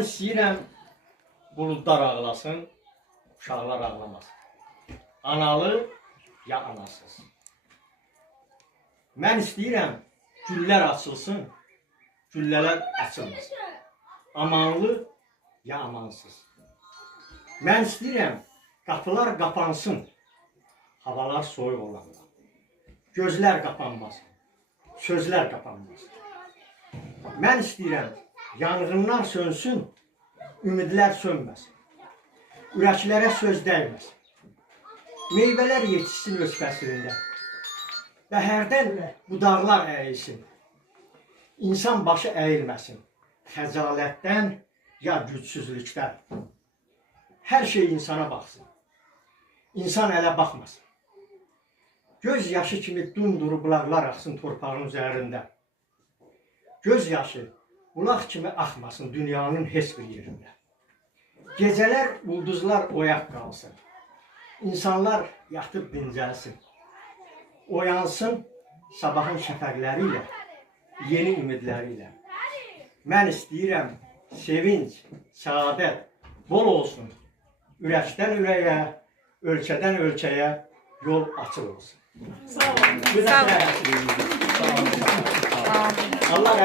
İstəyirəm buludlar ağlasın, uşaqlar ağlamasın. Analı ya anasız. Mən istəyirəm güllər açılsın, güllələr açılmasın. Amanlı ya amansız. Mən istəyirəm qapılar qapansın, havalar soyuq olanda. Gözlər qapanmasın, sözlər qapanmasın. Mən istəyirəm yanğınlar sönsün, ümidlər sönməsin. Ürəklərə söz dəyməsin. Meyvələr yetişsin öz fəslində. Bəhərdən budaqlar əyilsin. İnsan başı əyilməsin. Xəcalətdən ya gücsüzlükdən. Hər şey insana baxsın. İnsan ələ baxmasın. Göz yaşı kimi dumduru bulaqlar axsın torpağın üzərində. Göz yaşı bulaq kimi axmasın dünyanın heç bir yerində. Gecələr ulduzlar oyaq qalsın. İnsanlar yatıb dincəlsin. Oyansın sabahın şəfəqləri ilə, yeni ümidləri ilə. Mən istəyirəm sevinç, səadət bol olsun. Ürəkdən ürəyə, ölkədən ölkəyə yol açıq olsun. Sağ olun. Sağ olun. Allah